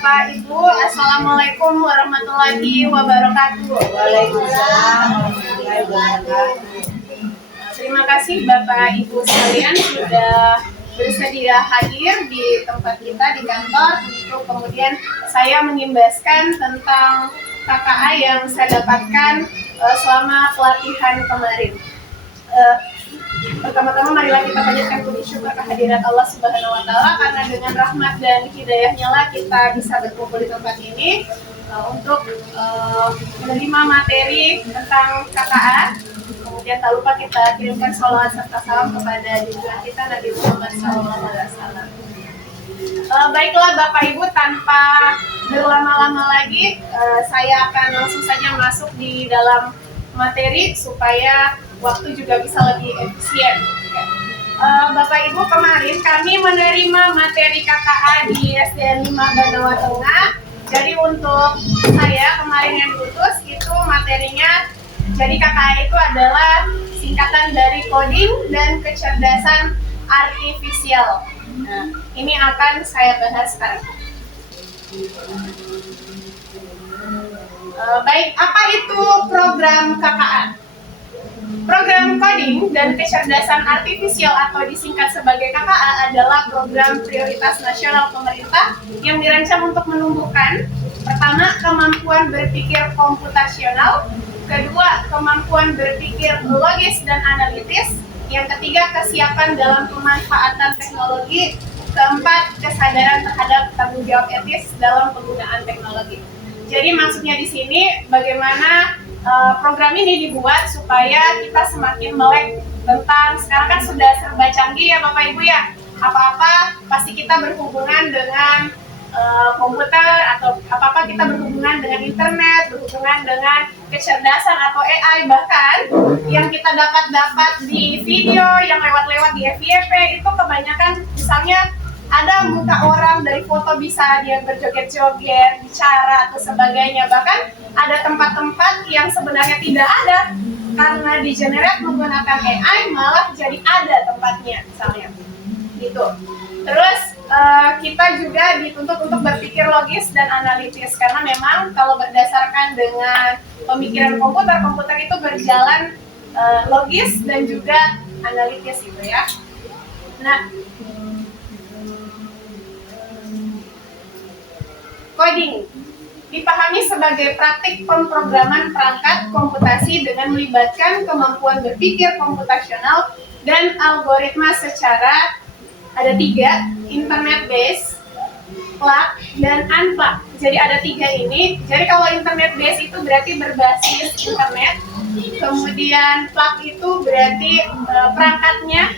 Bapak Ibu, Assalamualaikum warahmatullahi wabarakatuh. Waalaikumsalam warahmatullahi wabarakatuh. Terima kasih Bapak Ibu sekalian sudah bersedia hadir di tempat kita di kantor untuk kemudian saya mengimbaskan tentang KKA yang saya dapatkan selama pelatihan kemarin. Pertama-tama marilah kita panjatkan puji syukur kehadirat Allah Subhanahu wa taala karena dengan rahmat dan hidayahnya lah kita bisa berkumpul di tempat ini untuk menerima materi tentang KKA. Kemudian tak lupa kita kirimkan sholawat serta salam kepada junjungan kita Nabi Muhammad SAW. Baiklah Bapak Ibu, tanpa berlama-lama lagi saya akan langsung saja masuk di dalam materi supaya waktu juga bisa lebih efisien. Bapak Ibu, kemarin kami menerima materi KKA di SDN 5 Banawa Tengah. Jadi untuk saya kemarin yang diutus itu materinya, jadi KKA itu adalah singkatan dari coding dan kecerdasan artifisial. Nah, ini akan saya bahas sekarang. Baik, apa itu program KKA? Program coding dan kecerdasan artifisial atau disingkat sebagai KKA adalah program prioritas nasional pemerintah yang dirancang untuk menumbuhkan pertama, kemampuan berpikir komputasional, kedua, kemampuan berpikir logis dan analitis, yang ketiga, kesiapan dalam pemanfaatan teknologi, keempat, kesadaran terhadap tanggung jawab etis dalam penggunaan teknologi. Jadi maksudnya di sini bagaimana program ini dibuat supaya kita semakin melek tentang, sekarang kan sudah serba canggih ya Bapak Ibu ya, apa-apa pasti kita berhubungan dengan komputer atau apa-apa kita berhubungan dengan internet, berhubungan dengan kecerdasan atau AI, bahkan yang kita dapat di video yang lewat-lewat di FYP itu kebanyakan misalnya ada muka orang dari foto bisa dia berjoget-joget, bicara atau sebagainya. Bahkan ada tempat-tempat yang sebenarnya tidak ada karena di generate menggunakan AI malah jadi ada tempatnya misalnya. Gitu. Terus kita juga dituntut untuk berpikir logis dan analitis karena memang kalau berdasarkan dengan pemikiran komputer itu berjalan logis dan juga analitis gitu ya. Nah, coding dipahami sebagai praktik pemrograman perangkat komputasi dengan melibatkan kemampuan berpikir komputasional dan algoritma secara ada 3, internet based, plug, dan unplug. Jadi ada 3 ini. Jadi kalau internet based itu berarti berbasis internet, kemudian plug itu berarti perangkatnya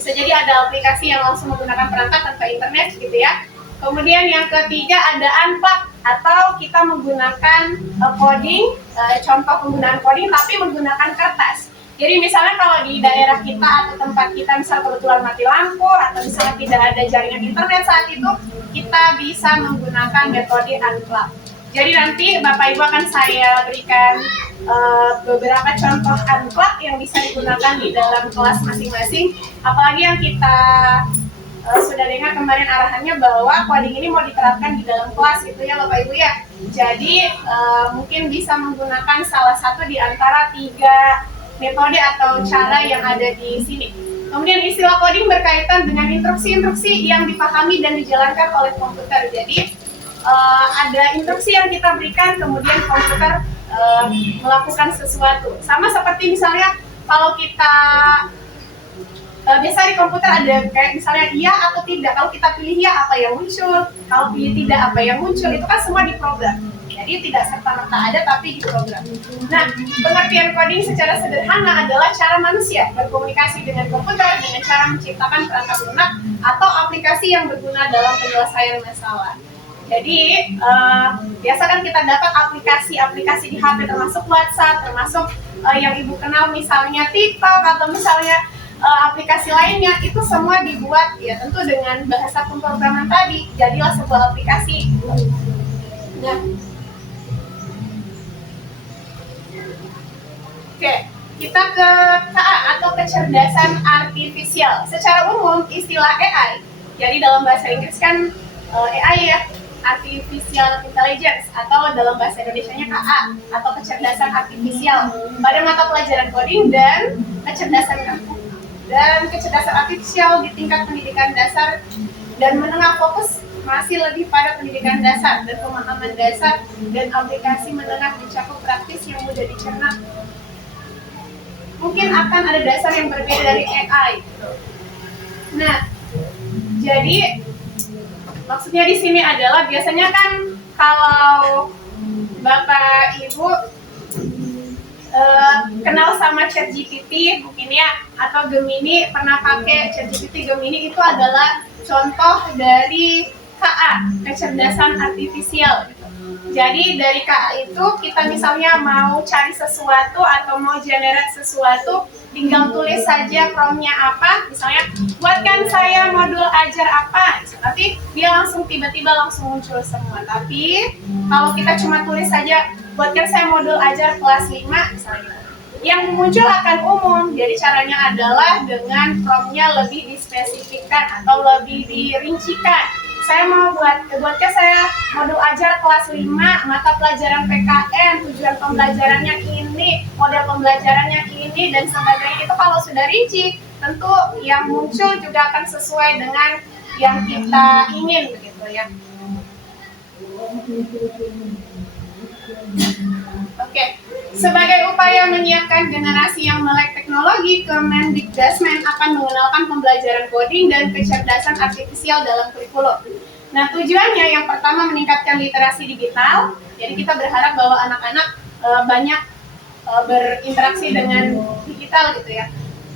bisa jadi ada aplikasi yang langsung menggunakan perangkat tanpa internet gitu ya. Kemudian yang ketiga ada unplug atau kita menggunakan coding, contoh penggunaan coding tapi menggunakan kertas. Jadi misalnya kalau di daerah kita atau tempat kita misal kebetulan mati lampu atau misalnya tidak ada jaringan internet saat itu, kita bisa menggunakan metode unplug. Jadi nanti Bapak Ibu akan saya berikan beberapa contoh unplug yang bisa digunakan di dalam kelas masing-masing. Apalagi yang kita sudah dengar kemarin arahannya bahwa coding ini mau diterapkan di dalam kelas gitu ya Bapak Ibu ya. Jadi mungkin bisa menggunakan salah satu di antara 3 metode atau cara yang ada di sini. Kemudian istilah coding berkaitan dengan instruksi-instruksi yang dipahami dan dijalankan oleh komputer. Jadi ada instruksi yang kita berikan kemudian komputer melakukan sesuatu. Sama seperti misalnya kalau kita biasa di komputer ada kayak misalnya iya atau tidak. Kalau kita pilih ya apa yang muncul, kalau pilih tidak apa yang muncul, itu kan semua diprogram. Jadi tidak serta-merta ada tapi diprogram. Nah, pengertian coding secara sederhana adalah cara manusia berkomunikasi dengan komputer dengan cara menciptakan perangkat lunak atau aplikasi yang berguna dalam penyelesaian masalah. Jadi biasa kan kita dapat aplikasi-aplikasi di HP termasuk WhatsApp, termasuk yang Ibu kenal misalnya TikTok atau misalnya aplikasi lainnya, itu semua dibuat ya tentu dengan bahasa pemrograman tadi, jadilah sebuah aplikasi. Nah, oke, kita ke KA atau kecerdasan artifisial. Secara umum istilah AI, jadi dalam bahasa Inggris kan AI ya, Artificial Intelligence atau dalam bahasa Indonesianya KA atau kecerdasan artifisial pada mata pelajaran coding dan kecerdasan artifisial di tingkat pendidikan dasar dan menengah. Fokus masih lebih pada pendidikan dasar dan pemahaman dasar, dan aplikasi menengah mencakup praktis yang mudah dicerna. Mungkin akan ada dasar yang berbeda dari AI. Nah, jadi maksudnya di sini adalah biasanya kan kalau Bapak Ibu kenal sama ChatGPT mungkin ya, atau Gemini, pernah pakai ChatGPT. Gemini itu adalah contoh dari KA, kecerdasan artifisial gitu. Jadi dari KA itu kita misalnya mau cari sesuatu atau mau generate sesuatu, tinggal tulis saja prompt-nya apa, misalnya buatkan saya modul ajar apa, tapi dia langsung tiba-tiba langsung muncul semua. Tapi kalau kita cuma tulis saja buatkan saya modul ajar kelas 5 misalnya, yang muncul akan umum. Jadi caranya adalah dengan prompt-nya lebih dispesifikkan atau lebih dirincikan. Saya mau buatkan saya modul ajar kelas 5, mata pelajaran PKN, tujuan pembelajarannya ini, model pembelajarannya ini, dan sebagainya. Itu kalau sudah rinci, tentu yang muncul juga akan sesuai dengan yang kita ingin begitu ya. Oke, sebagai upaya menyiapkan generasi yang melek teknologi, Kemendikbudrismen akan mengenalkan pembelajaran coding dan kecerdasan artifisial dalam kurikulum. Nah, tujuannya yang pertama meningkatkan literasi digital. Jadi kita berharap bahwa anak-anak banyak berinteraksi dengan digital gitu ya.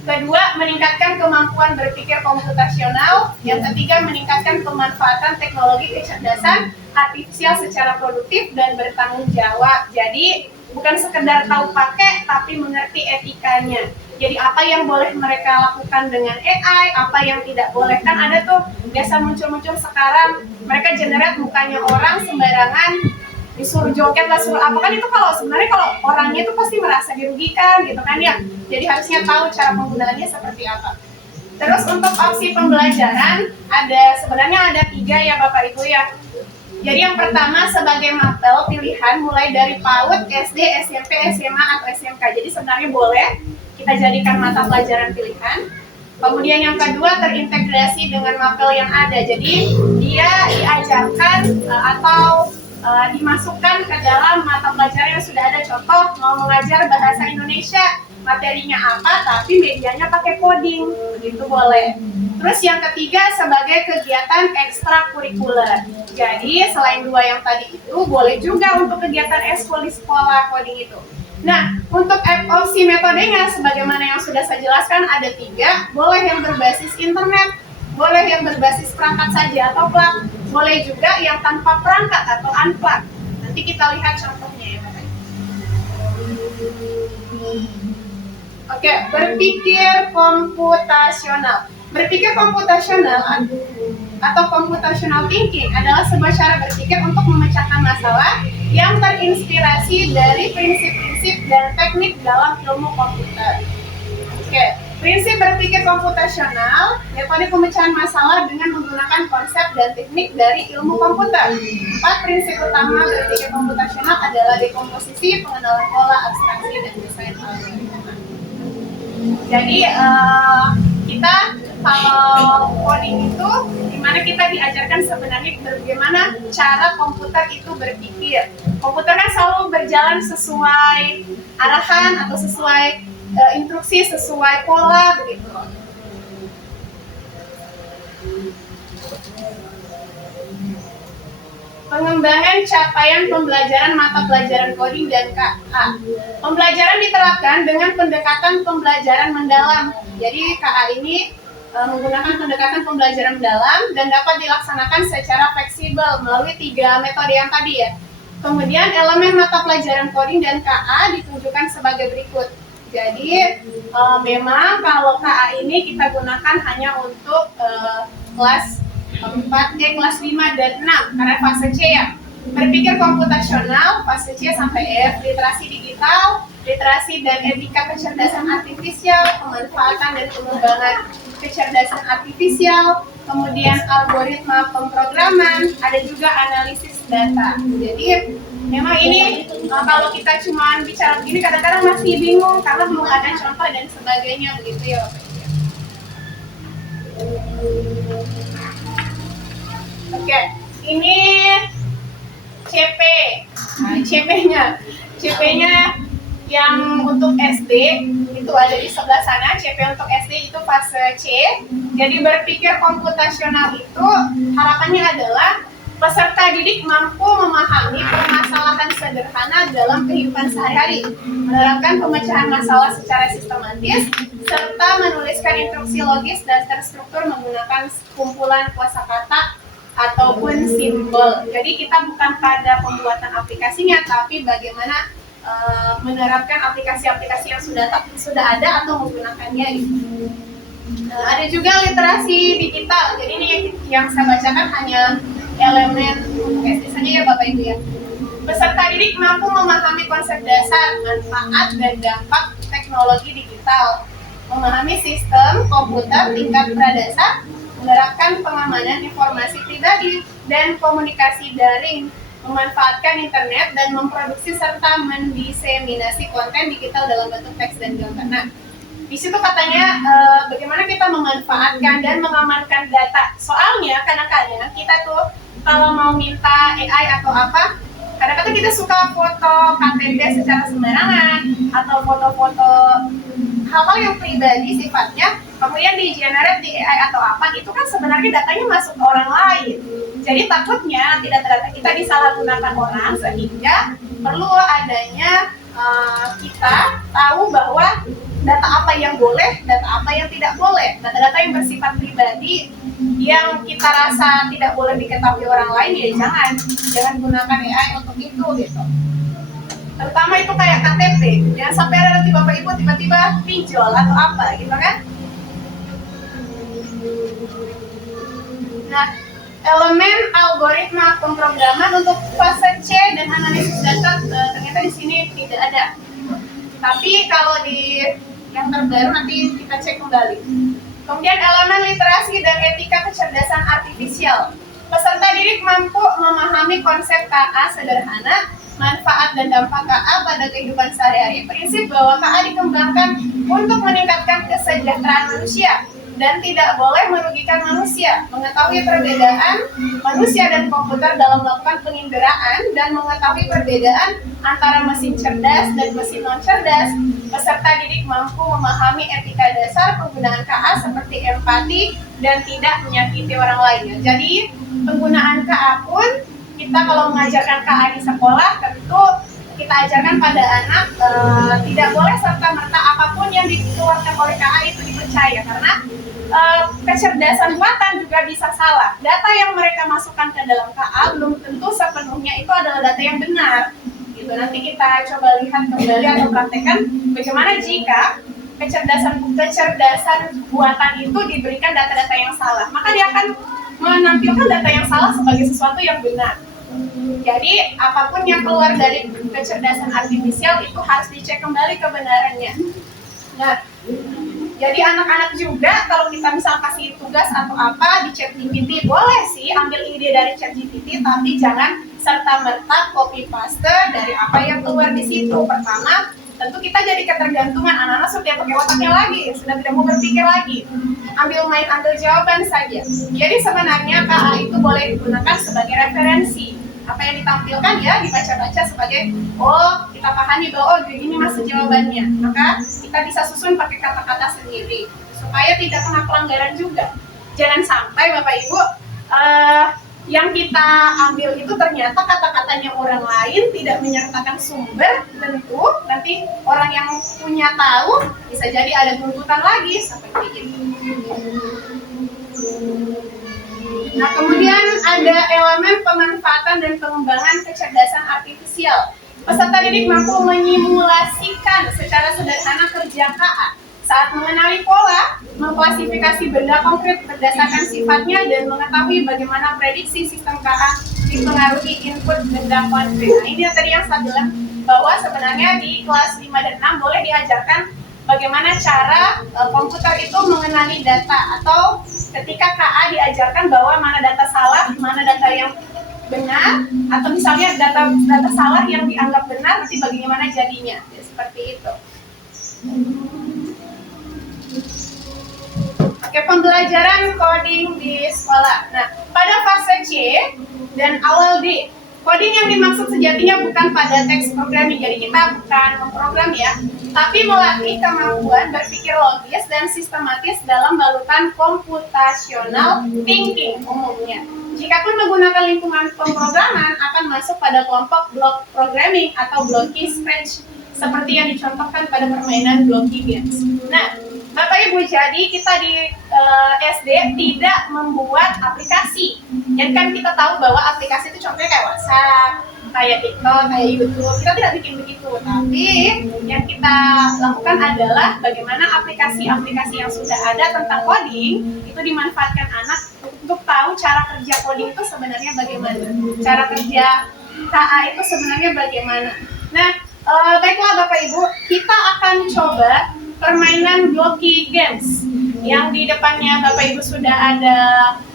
Kedua, meningkatkan kemampuan berpikir komputasional. Yang ketiga, meningkatkan pemanfaatan teknologi kecerdasan artifisial secara produktif dan bertanggung jawab. Jadi bukan sekedar tahu pakai, tapi mengerti etikanya. Jadi apa yang boleh mereka lakukan dengan AI, apa yang tidak boleh. Kan ada tuh biasa muncul-muncul sekarang, mereka generate mukanya orang sembarangan, disuruh joget lah, suruh apa, kan itu kalau sebenarnya kalau orangnya itu pasti merasa dirugikan gitu kan ya. Jadi harusnya tahu cara penggunaannya seperti apa. Terus untuk opsi pembelajaran sebenarnya ada 3 ya Bapak Ibu ya. Jadi yang pertama sebagai mapel pilihan mulai dari PAUD, SD, SMP, SMA atau SMK. Jadi sebenarnya boleh kita jadikan mata pelajaran pilihan. Kemudian yang kedua terintegrasi dengan mapel yang ada. Jadi dia diajarkan atau dimasukkan ke dalam mata pelajaran yang sudah ada. Contoh mau mengajar bahasa Indonesia, materinya apa tapi medianya pakai coding, begitu boleh. Terus yang ketiga sebagai kegiatan ekstrakurikuler. Jadi selain 2 yang tadi itu boleh juga untuk kegiatan ekskul di sekolah coding itu. Nah, untuk opsi metodenya sebagaimana yang sudah saya jelaskan ada 3. Boleh yang berbasis internet, boleh yang berbasis perangkat saja atau plug, boleh juga yang tanpa perangkat atau unplug. Nanti kita lihat contohnya ya Bapak. Oke, berpikir komputasional. Berpikir komputasional atau computational thinking adalah sebuah cara berpikir untuk memecahkan masalah yang terinspirasi dari prinsip-prinsip dan teknik dalam ilmu komputer. Oke, prinsip berpikir komputasional, metode pemecahan masalah dengan menggunakan konsep dan teknik dari ilmu komputer. 4 prinsip utama berpikir komputasional adalah dekomposisi, pengenalan pola, abstraksi, dan desain algoritma. Jadi kita kalau coding itu dimana kita diajarkan sebenarnya bagaimana cara komputer itu berpikir. Komputer kan selalu berjalan sesuai arahan atau sesuai instruksi, sesuai pola begitu. Pengembangan capaian pembelajaran mata pelajaran coding dan KA. Pembelajaran diterapkan dengan pendekatan pembelajaran mendalam. Jadi KA ini menggunakan pendekatan pembelajaran mendalam dan dapat dilaksanakan secara fleksibel melalui 3 metode yang tadi ya. Kemudian elemen mata pelajaran coding dan KA ditunjukkan sebagai berikut. Jadi memang kalau KA ini kita gunakan hanya untuk kelas 4, kelas 5 dan 6 karena fase C ya. Berpikir komputasional fase C sampai F, literasi digital, literasi dan etika kecerdasan artifisial, pemanfaatan dan pengembangan kecerdasan artifisial, kemudian algoritma pemrograman, ada juga analisis data. Jadi memang ini kalau kita cuma bicara begini kadang-kadang masih bingung karena belum ada contoh dan sebagainya begitu ya. Oke, ini CP. Nah, CP-nya yang untuk SD itu ada di sebelah sana. CP untuk SD itu fase C. Jadi berpikir komputasional itu harapannya adalah peserta didik mampu memahami permasalahan sederhana dalam kehidupan sehari-hari, menerapkan pemecahan masalah secara sistematis, serta menuliskan instruksi logis dan terstruktur menggunakan kumpulan kosakata ataupun simbol. Jadi kita bukan pada pembuatan aplikasinya, tapi bagaimana menerapkan aplikasi-aplikasi yang sudah ada atau menggunakannya. Ada juga literasi digital. Jadi ini yang saya bacakan hanya elemen untuk SD saja ya Bapak Ibu ya. Peserta didik mampu memahami konsep dasar, manfaat, dan dampak teknologi digital, memahami sistem komputer tingkat pradasar, menerapkan pengamanan informasi pribadi dan komunikasi daring, memanfaatkan internet dan memproduksi serta mendiseminasi konten digital dalam bentuk teks dan gambar. Nah, di situ katanya bagaimana kita memanfaatkan dan mengamankan data. Soalnya kadang-kadang kita tuh kalau mau minta AI atau apa, kadang-kadang kita suka foto KTP secara sembarangan atau foto-foto hal-hal yang pribadi sifatnya, kemudian di generate di AI atau apa, itu kan sebenarnya datanya masuk ke orang lain. Jadi takutnya data-data kita disalahgunakan orang, sehingga perlu adanya kita tahu bahwa data apa yang boleh, data apa yang tidak boleh. Data-data yang bersifat pribadi yang kita rasa tidak boleh diketahui orang lain, ya jangan gunakan AI untuk itu gitu. Terutama itu kayak KTP, jangan sampai ada nanti Bapak Ibu tiba-tiba pinjol atau apa gitu kan. Nah, elemen algoritma pemrograman untuk fase C dan analisis data ternyata di sini tidak ada. Tapi kalau di yang terbaru nanti kita cek kembali. Kemudian elemen literasi dan etika kecerdasan artifisial. Peserta didik mampu memahami konsep KA sederhana, manfaat dan dampak KA pada kehidupan sehari-hari. Prinsip bahwa KA dikembangkan untuk meningkatkan kesejahteraan manusia dan tidak boleh merugikan manusia, mengetahui perbedaan manusia dan komputer dalam melakukan penginderaan, dan mengetahui perbedaan antara mesin cerdas dan mesin non-cerdas. Peserta didik mampu memahami etika dasar penggunaan KA seperti empati dan tidak menyakiti orang lainnya. Jadi penggunaan KA pun, kita kalau mengajarkan KA di sekolah, tentu kita ajarkan pada anak tidak boleh serta-merta apapun yang dikeluarkan oleh KA itu dipercaya, karena kecerdasan buatan juga bisa salah. Data yang mereka masukkan ke dalam KA belum tentu sepenuhnya itu adalah data yang benar. Gitu. Nanti kita coba lihat kembali atau praktekkan bagaimana jika kecerdasan buatan itu diberikan data-data yang salah, maka dia akan menampilkan data yang salah sebagai sesuatu yang benar. Jadi apapun yang keluar dari kecerdasan artifisial itu harus dicek kembali kebenarannya. Nah, jadi anak-anak juga kalau kita misal kasih tugas atau apa di ChatGPT, boleh sih ambil ide dari ChatGPT, tapi jangan serta-merta copy paste dari apa yang keluar di situ. Pertama, tentu kita jadi ketergantungan, anak-anak sudah pakai otaknya lagi, sudah tidak mau berpikir lagi, ambil jawaban saja. Jadi sebenarnya KA itu boleh digunakan sebagai referensi. Apa yang ditampilkan ya dibaca-baca sebagai, oh kita pahami bahwa oh gini masuk jawabannya, maka kita bisa susun pakai kata-kata sendiri supaya tidak kena pelanggaran juga. Jangan sampai Bapak Ibu yang kita ambil itu ternyata kata-katanya orang lain, tidak menyertakan sumber. Tentu nanti orang yang punya tahu bisa jadi ada tuntutan lagi seperti itu. Nah, kemudian ada elemen pemanfaatan dan pengembangan kecerdasan artifisial. Peserta didik mampu menyimulasikan secara sederhana kerja KA saat mengenali pola, mengklasifikasi benda konkret berdasarkan sifatnya, dan mengetahui bagaimana prediksi sistem KA dipengaruhi input benda konkret. Nah, ini tadi yang saya bilang bahwa sebenarnya di kelas 5 dan 6 boleh diajarkan bagaimana cara komputer itu mengenali data, atau ketika KA diajar diajarkan bahwa mana data salah, mana data yang benar, atau misalnya data salah yang dianggap benar, nanti bagaimana jadinya, ya, seperti itu. Oke, pembelajaran coding di sekolah. Nah, pada fase C dan awal D, coding yang dimaksud sejatinya bukan pada teks programming, jadi kita bukan memprogram ya, tapi melatih kemampuan berpikir logis dan sistematis dalam balutan computational thinking umumnya. Jikapun menggunakan lingkungan pemrograman, akan masuk pada kelompok block programming atau blocky scratch, seperti yang dicontohkan pada permainan blocky games. Nah, Bapak Ibu, jadi kita di SD tidak membuat aplikasi. Jadi kan kita tahu bahwa aplikasi itu contohnya kayak WhatsApp, kayak TikTok, kayak YouTube. Kita tidak bikin begitu, tapi yang kita lakukan adalah bagaimana aplikasi-aplikasi yang sudah ada tentang coding itu dimanfaatkan anak untuk tahu cara kerja coding itu sebenarnya bagaimana, cara kerja KA itu sebenarnya bagaimana. Nah, baiklah Bapak Ibu, kita akan coba permainan blocky games yang di depannya Bapak Ibu sudah ada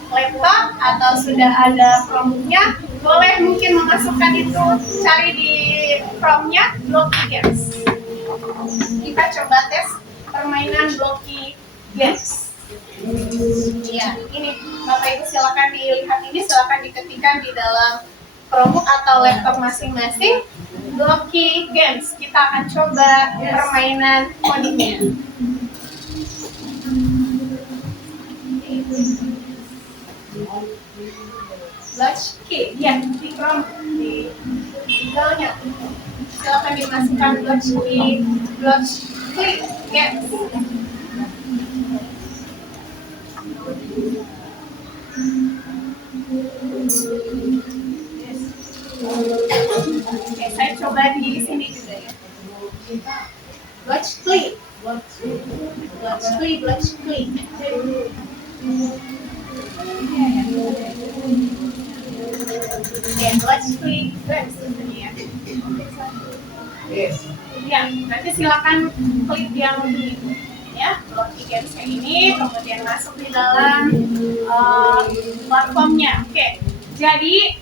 laptop atau sudah ada Chromebook-nya. Boleh mungkin memasukkan itu, cari di Chrome-nya blocky games. Kita coba tes permainan blocky games. Ya, ini Bapak Ibu silakan dilihat ini, silakan diketikkan di dalam Chromebook atau laptop masing-masing. Blocky games, kita akan coba permainan codingnya. Blocky, ya di Chrome, di Google-nya. Silakan dimasukkan blocky games. Oke, saya coba di sini juga ya. Blocky. Oke, blocky games ya. Ya, nanti silakan klik yang ini ya, blocky games kayak ini, kemudian masuk di dalam platformnya. Oke, jadi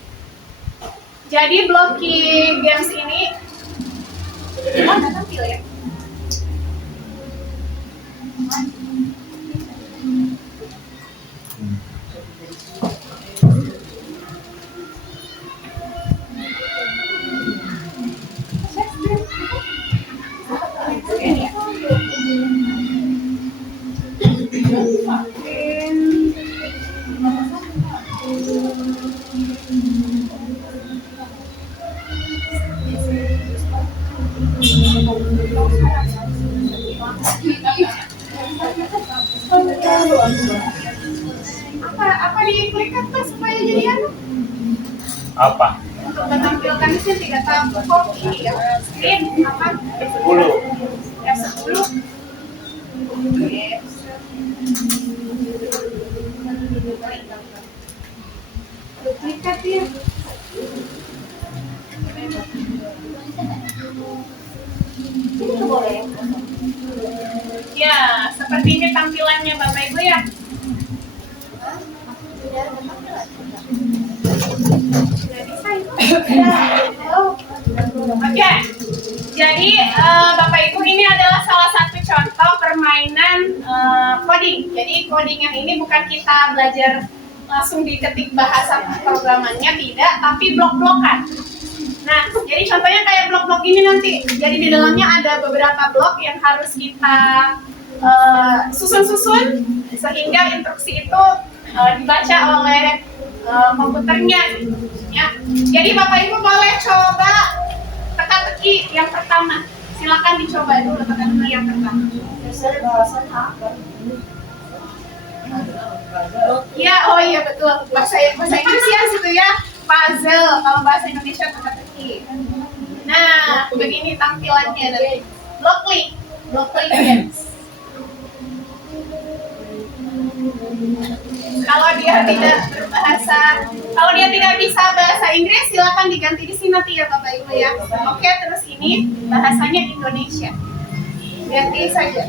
blocky games ini nggak tampil ya. Apa diklik apa supaya jadi anu? Apa? Untuk menampilkan di sini tidak tahu kok ini ya screen apa? F10. F10. Duplikat ya. Ini boleh. Ya, seperti ini tampilannya Bapak Ibu ya. Oke, jadi Bapak Ibu ini adalah salah satu contoh permainan coding. Jadi coding yang ini bukan kita belajar langsung diketik bahasa programannya, tidak, tapi blok-blokan. Nah, jadi contohnya kayak blok-blok ini nanti. Jadi di dalamnya ada beberapa blok yang harus kita susun-susun sehingga instruksi itu dibaca oleh komputernya. Ya. Jadi Bapak Ibu boleh coba teka-teki yang pertama. Silakan dicoba dulu teka-teki yang pertama. Ya, oh iya betul. Bahasa Inggris ya situ ya. Puzzle, kalau bahasa Indonesia teka-teki. Nah, begini tampilannya dari block games. Kalau dia tidak bisa bahasa Inggris, silakan diganti di sini nanti ya Bapak Ibu ya. Oke, terus ini bahasanya Indonesia. Ganti saja.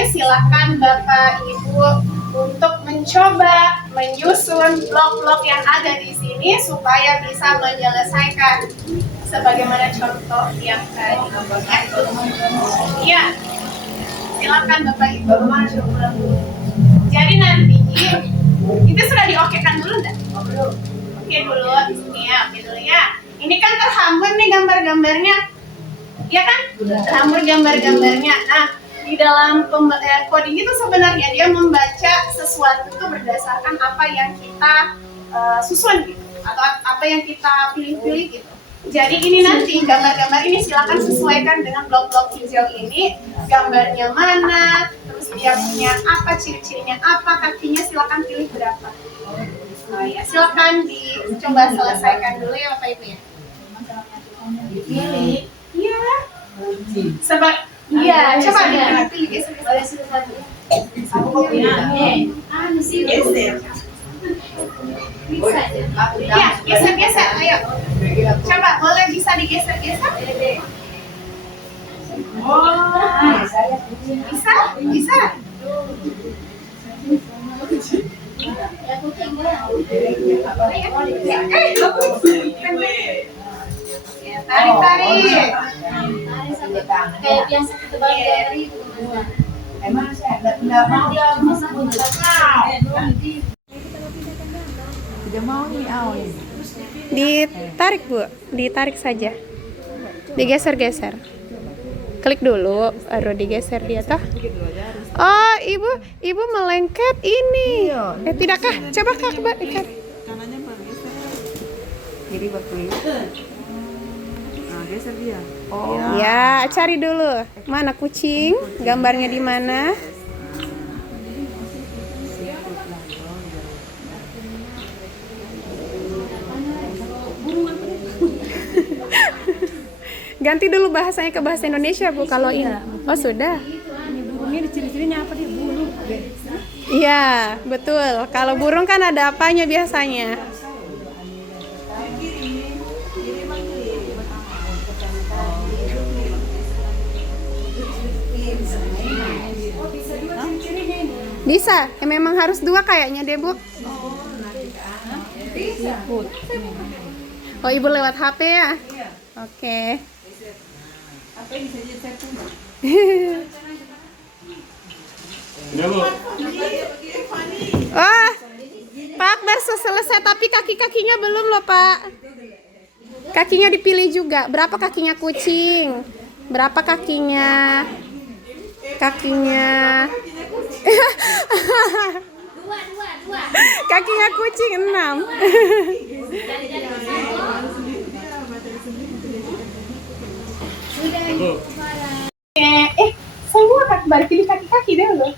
ini silakan Bapak Ibu untuk mencoba menyusun blok-blok yang ada di sini supaya bisa menyelesaikan sebagaimana contoh yang tadi. Ya, silakan Bapak Ibu. Jadi nanti itu sudah diokekan dulu enggak? Oke dulu, ya, oke dulu ya. Ini kan terhambur nih gambar-gambarnya, ya kan? Terhambur gambar-gambarnya. Nah, di dalam coding itu sebenarnya dia membaca sesuatu itu berdasarkan apa yang kita susun gitu, atau apa yang kita pilih-pilih gitu. Jadi ini nanti gambar-gambar ini silakan sesuaikan dengan blok-blok hijau ini, gambarnya mana, terus dia punya apa, ciri-cirinya apa, kakinya silakan pilih berapa. Oh ya, silakan dicoba selesaikan dulu ya Bapak Ibu ya. Pilih. Iya. Iya, coba dipilih geser. Aku mau pilih. Geser. Iya, geser-geser, ayo. Coba, boleh bisa digeser-geser? Bisa? Bisa? Tarik-tarik. Kayak biasa kita bagi itu. Emang saya nggak mau dia masa tidak mau nih awal. Ditarik Bu, ditarik saja. Digeser-geser. Klik dulu, baru digeser dia toh. Oh, ibu melengket ini. Tidakkah? Coba Kak, ikat. Kanannya bergeser. Kiri berkeliling. Nah, geser dia. Oh. Ya, cari dulu. Mana kucing? Gambarnya di mana? Ganti dulu bahasanya ke bahasa Indonesia Bu kalau ini. Oh sudah. Ini burungnya di ciri-cirinya apa dia? Bulu. Iya betul. Kalau burung kan ada apanya biasanya. Bisa. Memang harus dua kayaknya deh Bu. Oh Ibu lewat HP ya? Oke. Apa yang bisa jadi saya punya? Udah Bu. Oh, Pak Akbar selesai tapi kaki-kakinya belum loh Pak. Kakinya dipilih juga. Berapa kakinya kucing? Berapa kakinya? Kakinya. Dua. Kakinya kucing 6. Bu. Semua Kak Akbar pilih kaki-kaki dulu.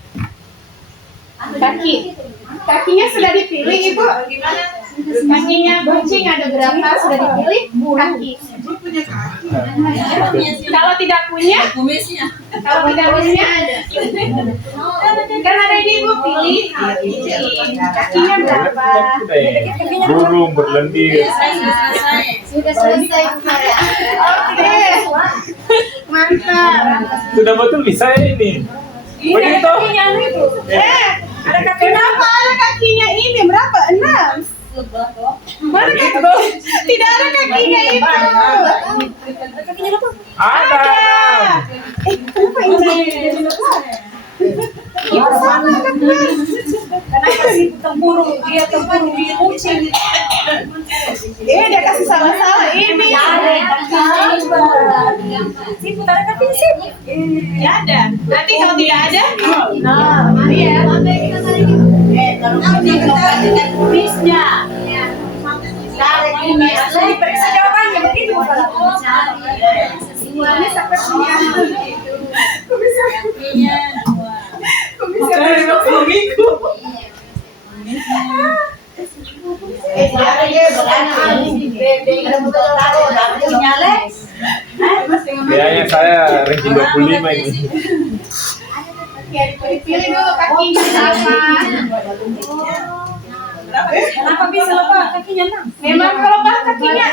Kakinya sudah dipilih Ibu. Kakinya kucing ada berapa sudah dipilih? Kaki. Kalau tidak punya? Kalau tidak punya ada. Kan ada ini Ibu pilih. Kakinya berapa? Burung berlendir. Sudah selesai kemarin. Oke. Mantap. Sudah betul bisa ini. Begitu. Ada kakinya apa? Ada kakinya ini berapa? 6. Mana Begitu. tidak ada kakinya itu? Ada. Kenapa ini? Itu sama kan? Kenapa sih tempurung dia kucing? Dia kasih salah-salah ini. Putar kaki sih. Ya ada. Nanti kalau tidak ada, nah, iya. Kalau kita dengan kumisnya. Tarik ini, asal diperiksa jawabannya begitu. Ini sepertinya. Kayaknya saya ranking 25 ini. Ya, dipilih dulu kakinya apa. Kenapa bisa lepas kakinya nang? Memang kalau pas kakinya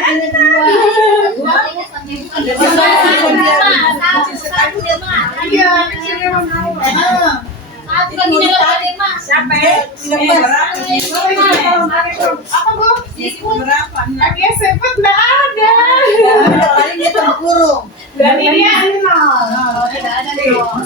iya, kecilnya mau. Apa Bu? Kakinya sepet nggak ada. Berarti dia 0. Tidak ada 0.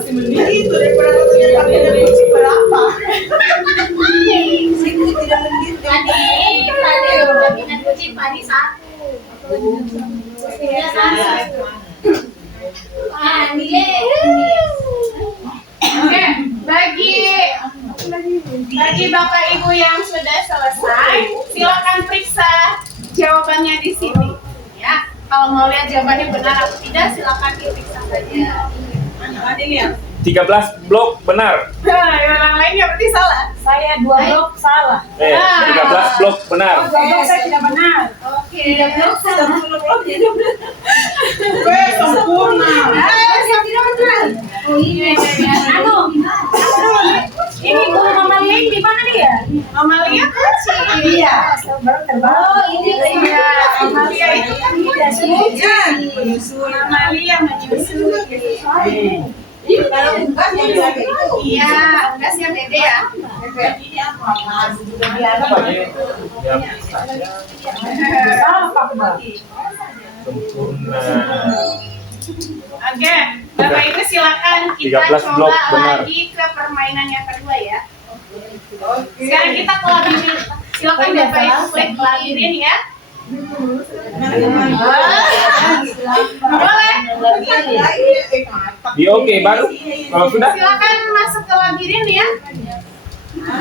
Oke, bagi Bapak Ibu yang sudah selesai, silakan periksa jawabannya di sini. Ya, kalau mau lihat jawabannya benar atau tidak, silakan diperiksa saja. 13 blok benar. Nah, yang orang lainnya berarti salah. Saya 2 blok salah. 13 blok benar. 2 blok saya tidak benar. Oke. 3 blok salah. Sempurna. Saya tidak benar. Oh iya. Ini Bu Amalia di mana dia? Amalia kecil. Iya, baru terbang. Oh, ini Iya, Amalia itu kan tidak sengaja. Amalia menyusul. Iya, gasnya beda ya. Sempurna. Oke, Bapak Ibu silakan kita 13 blok, coba benar. lagi ke permainan yang kedua ya. Sekarang kita ke labirin. Silakan Bapak Ibu klik labirin ya. Boleh. Di oke baru. Kalau sudah Silakan masuk ke labirin ya.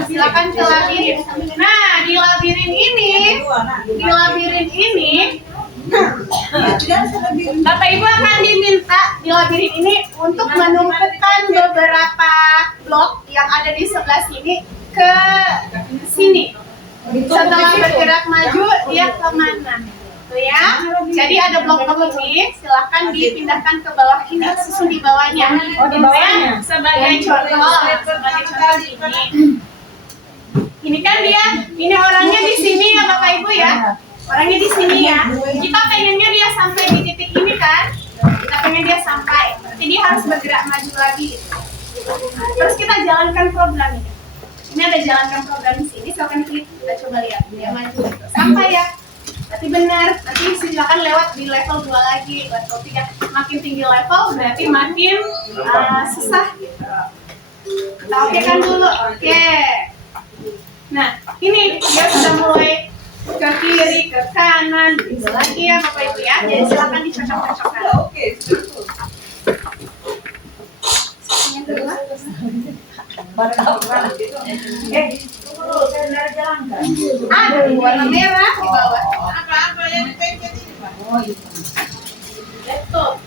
Silakan ke labirin. Nah, di labirin ini, Bapak Ibu akan diminta di labirin ini untuk menumpukan beberapa blok yang ada di sebelah sini ke sini. Setelah bergerak maju, dia kemana? Tuh ya. Jadi ada blok-blok ini, silahkan dipindahkan ke bawah ini, susun di bawahnya. Oh, di bawahnya. Sebagai contoh ini. Ini kan dia, ini orangnya di sini ya Bapak Ibu ya. Orangnya di sini ya. Kita pengennya dia sampai di titik ini kan? Kita pengen dia sampai. Berarti dia harus bergerak maju lagi. Terus kita jalankan program ini. Ini ada jalankan program di sini. Silakan klik. Kita coba lihat. Dia maju. Sampai ya. Berarti benar. Nanti silakan lewat di level 2 lagi, level 3. Makin tinggi level berarti makin susah gitu. Kita oke kan dulu. Oke. Nah, ini dia sudah mulai ke kiri, ke kanan, gitu lagi ya Bapak Ibu ya. Jadi silakan dicocok-cocokkan. Ada warna merah di bawah. Apa-apa yang dipencet ini Pak? Laptop.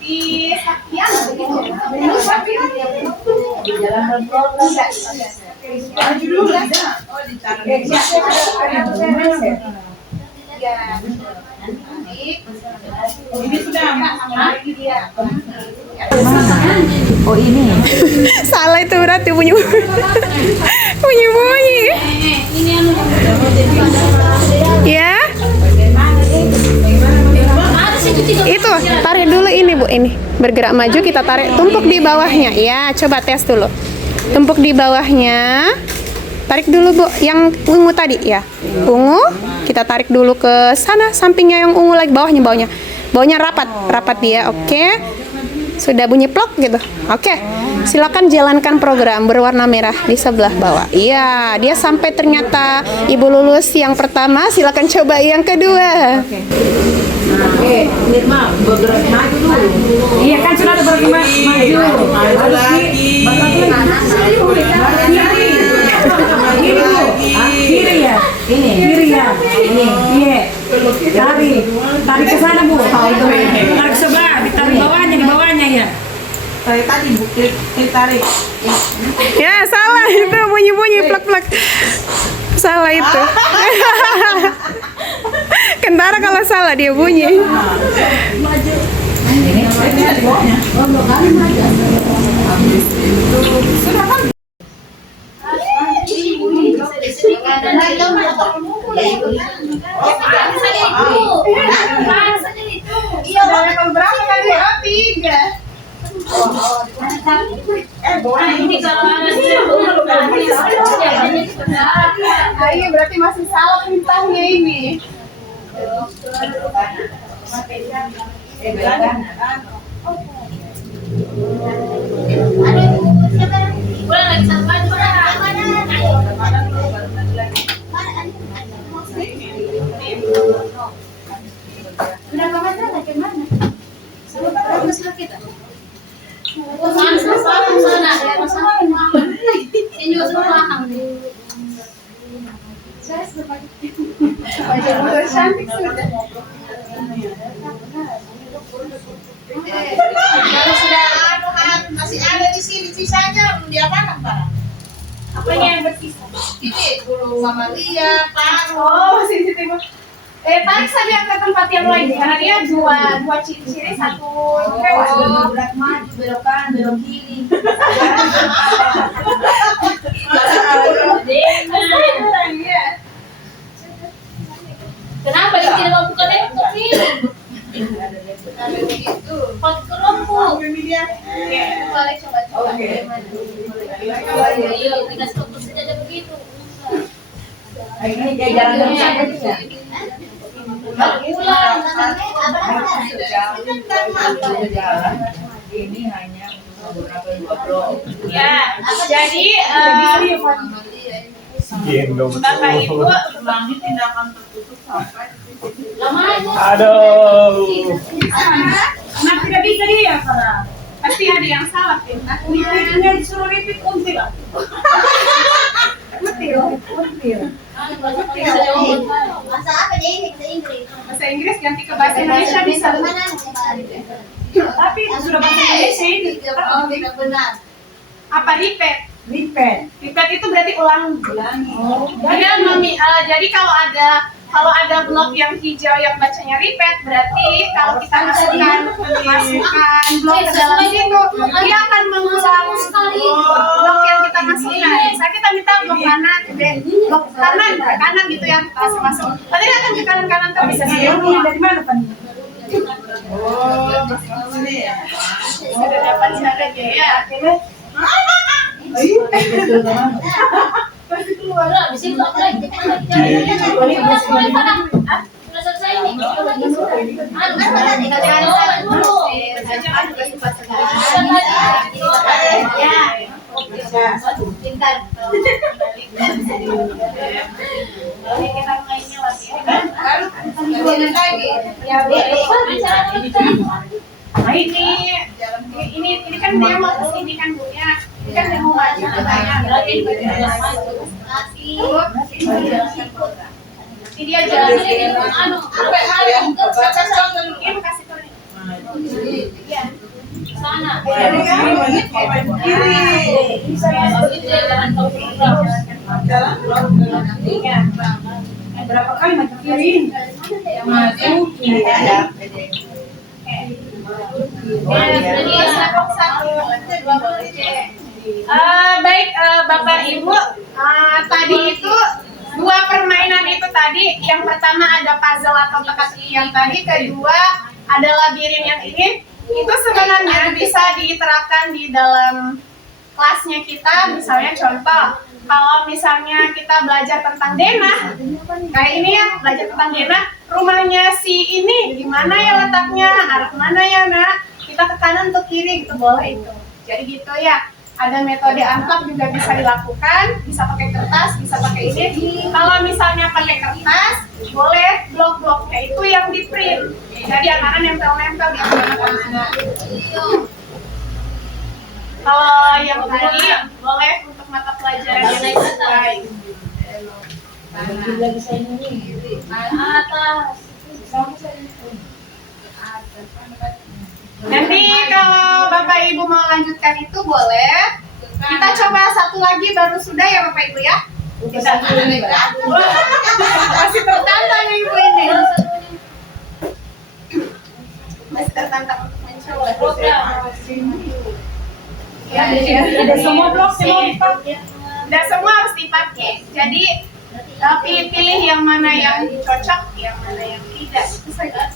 Di Saktian begitu. Maju dulu ya. Oh, ditaruh. Ya. Ini sudah sama dia. Oh, ini. Salah itu berarti bunyi. Ya. Itu tarik dulu ini Bu, ini bergerak maju kita tarik, tumpuk di bawahnya ya, coba tes dulu, tumpuk di bawahnya, tarik dulu Bu, yang ungu tadi ya, ungu kita tarik dulu ke sana, sampingnya yang ungu lagi, bawahnya rapat dia, oke. Sudah bunyi plok gitu. Oke. Silakan jalankan program berwarna merah di sebelah bawah. Iya, dia sampai ternyata Ibu lulus yang pertama, silakan coba yang kedua. Oke, Nirma, bergerak maju dulu. Iya kan sudah ada bergerak maju. Maju lagi. Kiri ya. Ini. Kiri ya. Ini. Iya. Tarik ke sana Bu. Tarik sebelah, ditarik bawahnya ya. Tarik tadi Bu, tarik. Ya, salah itu bunyi plek-plek. Salah itu. Kentara kalau salah dia bunyi. Maju. Ayo berarti masih salah perintahnya ini. Udah cantik sudah. Kalau sudah masih ada di sini sisanya belum diapakan Pak? Apanya yang bersisa? Ini bulu mamalia, paru. Oh, sisi timur. Tarik saja ke tempat yang lain karena dia dua ciri-ciri satu hewan. Belok maju, belok kanan, belok kiri. Kenapa dia tidak mau buka laptop sih? Ada begitu. Pakai kelompok. Ini dia. Boleh coba-coba. Iya, dikasih fokus saja ada begitu. Ini dia jalan-jalan saja. Pulang. Ini hanya beberapa blok. Ya, jadi Gendong Bapak Ibu Langit tidak akan tertutup sampai Lama aja. Aduh. Nah, tidak bisa dia, Sarah. pasti ada yang salah pintarnya. Ini disuruh repeat kuntil. Masa apa dia ini bahasa Inggris? Bahasa Inggris ganti ke bahasa Indonesia bisa. Tapi sudah bahasa Indonesia ini. Oh, tidak benar. Apa repeat? Repeat. Repeat itu berarti ulang. Jadi kalau ada blok yang hijau yang bacanya repeat, berarti kalau kita masukkan blok ke dalam situ, dia akan mengulang blok yang kita masukkan. Misalnya kita minta blok kanan gitu ya, kita masuk. Nanti dia akan ke kanan terus. Ini dari mana, Pak? Oh, ini ya. Sudah dapat caranya ya. Udah, di sini apa lagi? Sudah selesai nih. Dulu. Pintar. Kita mainnya latihan. Lalu lagi. Nah ini kan dia mau kesini kan Bu ya. Ini kan dia mau maju katanya. Ini dia jalan Sampai hari baca contoh dulu. Ini kasih turun. Iya. Sana. Kiri. Itu ya jangan kau program. Jalan blok. Iya. Berapa kali maju kiri? Yang maju kiri ada. Baik Bapak Ibu, tadi itu dua permainan itu tadi, yang pertama ada puzzle atau teka-teki yang tadi, kedua ada labirin yang ini. Itu sebenarnya bisa diterapkan di dalam kelasnya kita. Misalnya contoh, kalau misalnya kita belajar tentang denah, kayak ini ya, belajar tentang denah, rumahnya si ini di mana ya letaknya, arah mana ya nak, kita ke kanan atau kiri gitu, boleh itu. Jadi gitu ya. Ada metode unplug juga bisa dilakukan, bisa pakai kertas, bisa pakai ini. Kalau misalnya pakai kertas, boleh blok-bloknya itu yang di print. Jadi anak-anak nempel-nempel di mana-mana. Kalau yang tadi boleh untuk mata pelajaran yang sesuai. Atas. Nanti kalau Bapak Ibu mau lanjutkan itu boleh. Kita coba satu lagi baru sudah ya Bapak Ibu ya. Kita masih tertantang Ibu ini. Masih tertantang untuk mencoba. Ya, Ada semua blok semua dipakai. dan semua harus dipakai. Jadi pilih yang mana yang cocok, yang mana yang tidak. Itu saja.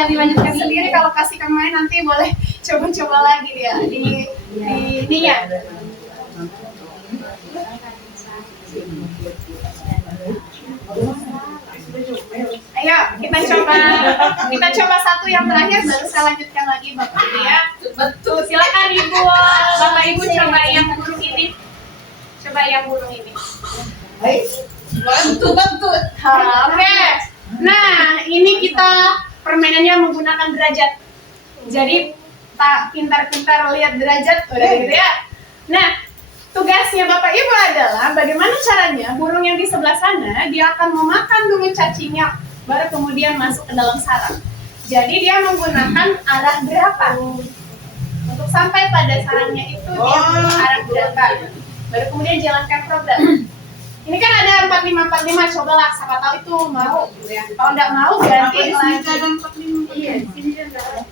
tinggal dilanjutkan sendiri. Kalau kasihkan main nanti boleh coba-coba lagi dia di ininya. Ayo kita coba satu yang terakhir baru saya lanjutkan lagi Bapak Ibu ya. Betul, silakan Ibu. Bapak Ibu coba yang burung ini. Coba yang burung ini. Bantu. Oke. Nah, ini kita permainannya menggunakan derajat. Jadi tak pintar-pintar lihat derajat udah gitu ya. Nah, tugasnya Bapak Ibu adalah bagaimana caranya burung yang di sebelah sana dia akan memakan dulu cacingnya baru kemudian masuk ke dalam sarang. Jadi dia menggunakan arah berapa? Untuk sampai pada sarangnya itu dia arah berapa? Baru kemudian jalankan program. Ini kan ada 4545, cobalah siapa tahu itu mau gitu ya. Kalau nggak mau ganti lagi. Iya, di sini kan nggak ada.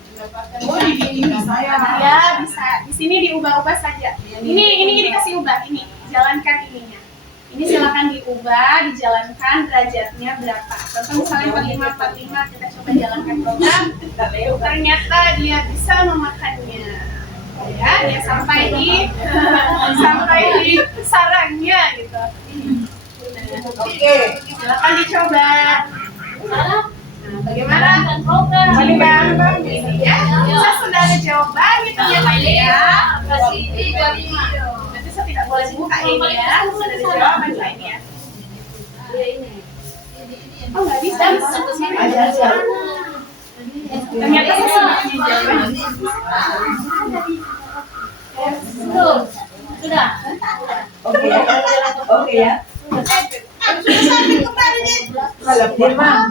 Ya bisa. Di sini diubah-ubah saja. Ini dikasih ubah ini. Jalankan ininya. Ini silakan diubah, dijalankan derajatnya berapa. Contoh misalnya 4545 kita coba jalankan program. Ternyata dia bisa memakannya. Ya, dia sampai di sarangnya gitu. Oke. Silakan dicoba. Sarah, Nah, bagaimana? kan program. Paling gampang ini ya. Kita sudah ada jawaban gitu ya Pak ya. Kasih ini dari Nanti saya tidak boleh buka ini ya. Sudah ada jawaban Pak ini ya. Oh nggak bisa. Ternyata saya sudah punya jawaban. Tuh, sudah. Oke ya. Sudah sampai kemarin nih. Kalau dia mah,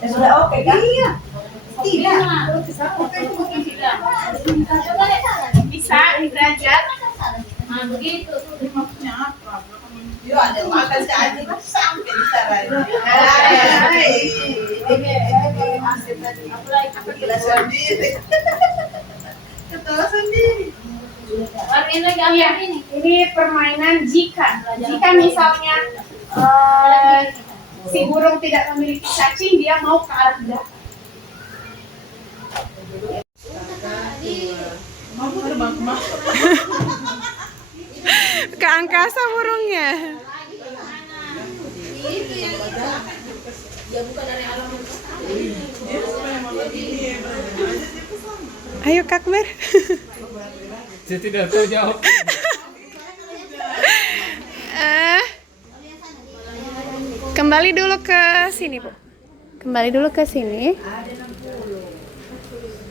ya sudah oke kan? Iya. Tidak. Bisa di derajat. Nah, begitu. Yo ada makan si anjing sampai di sana. Gila sendiri. Ketawa sendiri. Ini lagi ambil ini. Ini permainan jika misalnya si burung tidak memiliki cacing, dia mau ke arah berapa? Ke angkasa burungnya. Ayo Kak Ber. Saya tidak terjawab. Kembali dulu ke sini, Bu. Kembali dulu ke sini.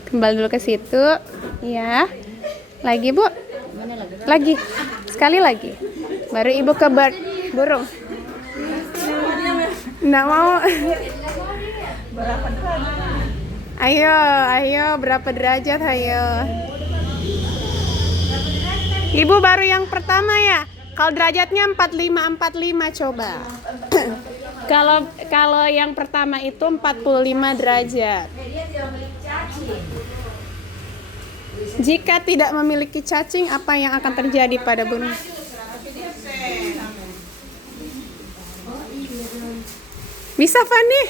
Kembali dulu ke situ. Ya. Lagi, Bu. Lagi. Sekali lagi. Baru Ibu ke burung. Nggak mau. Ayo, berapa derajat, ayo. Ibu baru yang pertama ya. Kalau derajatnya 45 coba. Kalau yang pertama itu 45 derajat. Jika tidak memiliki cacing, apa yang akan terjadi pada burung? Bisa, Fani?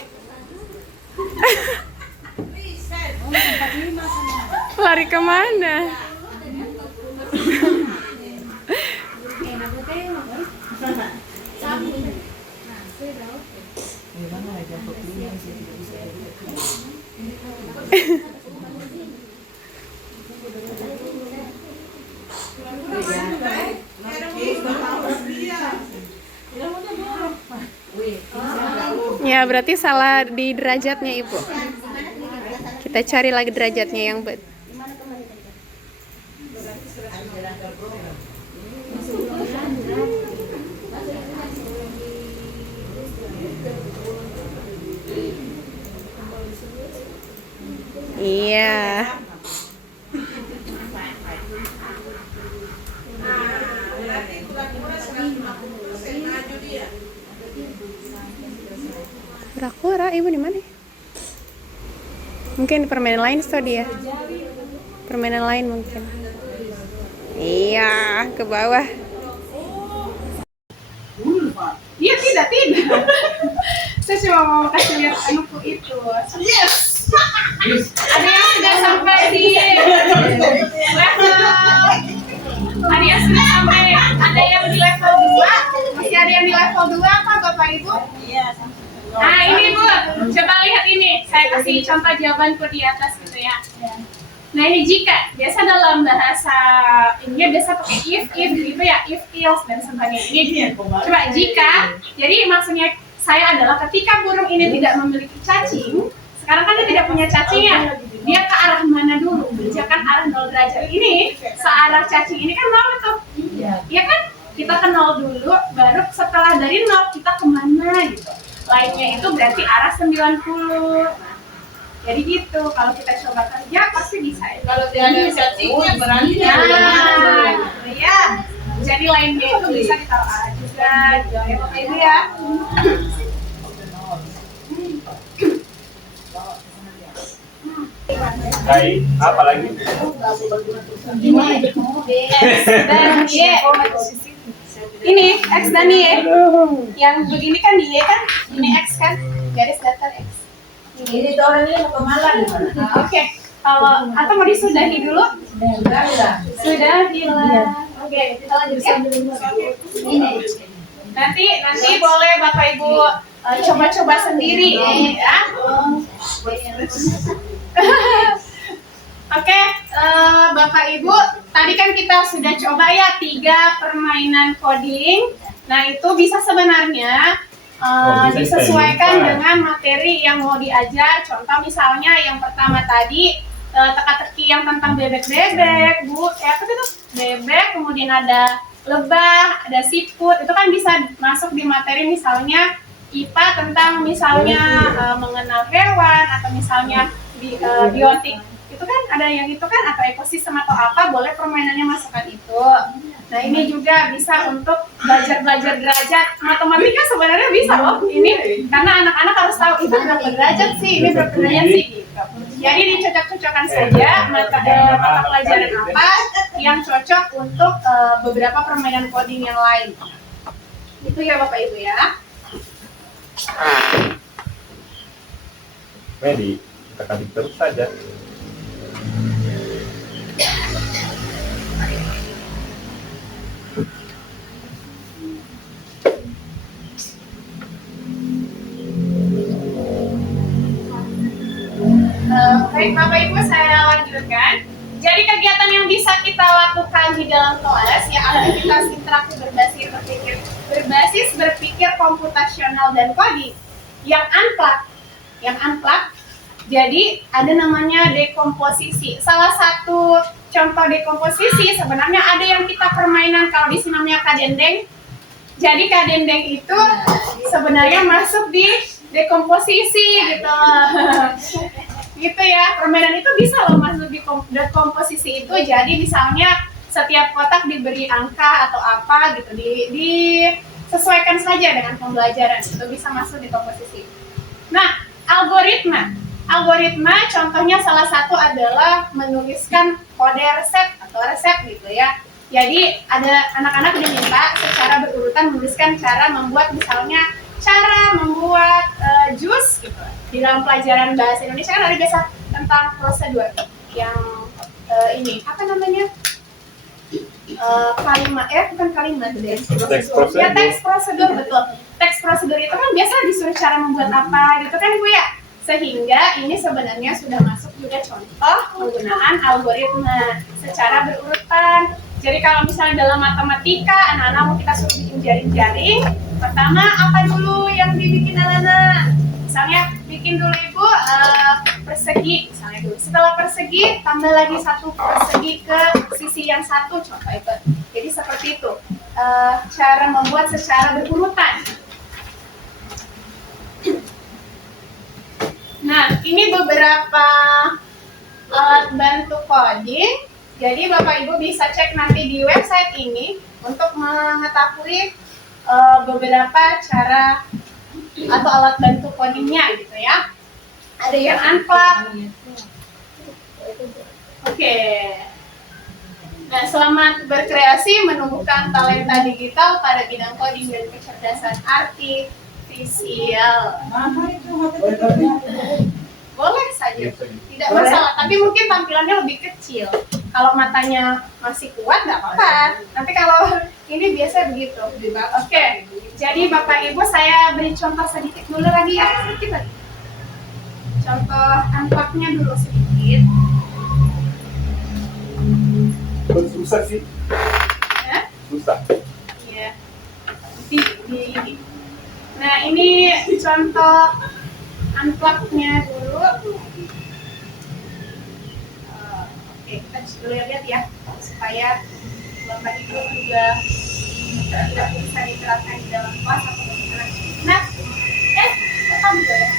Lari kemana? Ya, berarti salah di derajatnya, Ibu. Kita cari lagi derajatnya yang betul. Iya. Kura-kura, Ibu di mana? Mungkin permainan lain tuh dia. Permainan lain mungkin. Iya, ke bawah. Iya tidak. Saya cuma mau kasih lihat anuku itu. Yes. Ada yang sudah sampai di level. Ada yang sudah sampai. Ada yang di level 2. Masih ada yang di level 2 apa Bapak Ibu? Nah ini Bu, coba lihat ini. Saya kasih contoh jawabanku di atas gitu ya. Nah ini jika. Biasa dalam bahasa ini biasa pakai if gitu ya. If, else dan sebagainya. Ini coba jika. Jadi maksudnya saya adalah ketika burung ini tidak memiliki cacing, sekarang kan dia tidak punya cacing ya, dia ke arah mana dulu? Misalkan arah 0 derajat ini, searah cacing ini kan 0 tuh. Iya kan? Kita ke 0 dulu, baru setelah dari 0 kita kemana gitu. Lainnya itu berarti arah 90. Jadi gitu, kalau kita coba kerja pasti bisa ya. Kalau dia ada cacingnya berarti Ya, jadi lainnya itu bisa ditaruh arah juga gitu ya Bapak Ibu ya. Baik, apa lagi? Dan Y. Ini X dan Y. Yang begini kan Y kan, ini X kan, garis datar X. Ini orang ini mau kemana gimana? Oke, kalau atau mau disudahi dulu? Sudahi lah. Oke, kita lanjut ya. Nanti boleh Bapak Ibu coba-coba sendiri ya. Oke, Bapak Ibu, tadi kan kita sudah coba ya 3 permainan coding. Nah itu bisa sebenarnya disesuaikan dengan materi yang mau diajar. Contoh misalnya yang pertama tadi teka-teki yang tentang bebek-bebek, Bu. Apa itu? Bebek, kemudian ada lebah, ada siput. Itu kan bisa masuk di materi misalnya IPA tentang misalnya mengenal hewan atau misalnya biotik. Itu kan ada yang itu kan atau ekosistem atau apa, boleh permainannya masukkan itu. Nah ini juga bisa untuk belajar derajat matematika sebenarnya bisa loh ini karena anak-anak harus tahu itu berapa derajat sih, ini berapa derajat sih gitu. Jadi dicocok-cocokkan saja mata pelajaran apa yang cocok untuk beberapa permainan coding yang lain. Itu ya Bapak Ibu ya. Medi, kita kasih terus saja. Baik Bapak Ibu, saya lanjutkan. Jadi kegiatan yang bisa kita lakukan di dalam kelas ya aktivitas interaktif berbasis berpikir komputasional dan coding. Yang unplug. Jadi ada namanya dekomposisi. Salah satu contoh dekomposisi sebenarnya ada yang kita permainan kalau di sini namanya kadendeng. Jadi kadendeng itu sebenarnya masuk di dekomposisi gitu. Gitu ya, permainan itu bisa loh masuk di dekomposisi itu. Jadi misalnya setiap kotak diberi angka atau apa gitu, disesuaikan saja dengan pembelajaran, itu bisa masuk di komposisi. Nah, algoritma contohnya salah satu adalah menuliskan kode resep atau resep gitu ya. Jadi ada anak-anak diminta secara berurutan menuliskan cara membuat misalnya cara membuat jus gitu. Di dalam pelajaran bahasa Indonesia kan ada biasa tentang prosedur yang ini apa namanya kalimat bukan kalimat deh Teks prosedur. Ya teks prosedur betul. Teks prosedur itu kan biasa disuruh cara membuat apa gitu kan Bu ya. Sehingga ini sebenarnya sudah masuk juga contoh penggunaan algoritma secara berurutan. Jadi kalau misalnya dalam matematika anak-anak mau kita suruh bikin jaring-jaring, pertama apa dulu yang dibikin anak-anak? Misalnya bikin dulu Ibu persegi misalnya dulu. Setelah persegi tambah lagi satu persegi ke sisi yang satu contoh itu. Jadi seperti itu cara membuat secara berurutan. Nah ini beberapa alat bantu coding. Jadi Bapak Ibu bisa cek nanti di website ini untuk mengetahui beberapa cara atau alat bantu codingnya gitu ya. Ada yang unplug. Oke. Nah, selamat berkreasi menumbuhkan talenta digital pada bidang coding dan kecerdasan artifisial. artifisial. Boleh saja, tidak masalah. Tapi mungkin tampilannya lebih kecil. Kalau matanya masih kuat nggak apa-apa. Tapi kalau ini biasa begitu. Oke, jadi Bapak Ibu saya beri contoh sedikit dulu lagi ya, sedikit lagi. Contoh tampaknya dulu sedikit. Susah sih. Ya. Susah. Iya. Di ini. Nah, ini contoh unplug-nya dulu. Oke, kita dulu lihat ya, supaya Bapak Ibu juga tidak bisa diterapkan di dalam kelas atau bagaimana. Nah, tetap dulu ya.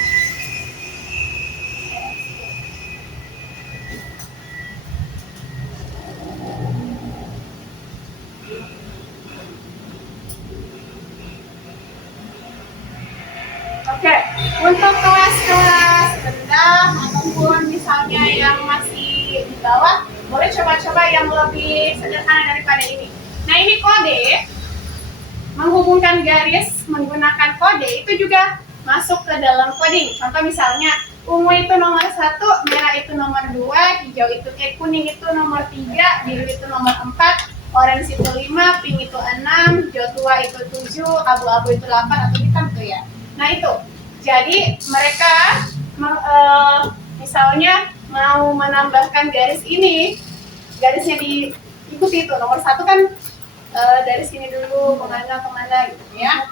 Oke, untuk kelas-kelas rendah ataupun misalnya yang masih di bawah, boleh coba-coba yang lebih sederhana daripada ini. Nah, ini kode, menghubungkan garis menggunakan kode itu juga masuk ke dalam coding. Contoh misalnya, ungu itu nomor 1, merah itu nomor 2, hijau itu kuning itu nomor 3, biru itu nomor 4, orange itu 5, pink itu 6, hijau tua itu 7, abu-abu itu 8 atau hitam tuh ya. Nah itu, jadi mereka misalnya mau menambahkan garis ini, garisnya diikuti itu, nomor 1 kan dari sini dulu kemana gitu ya.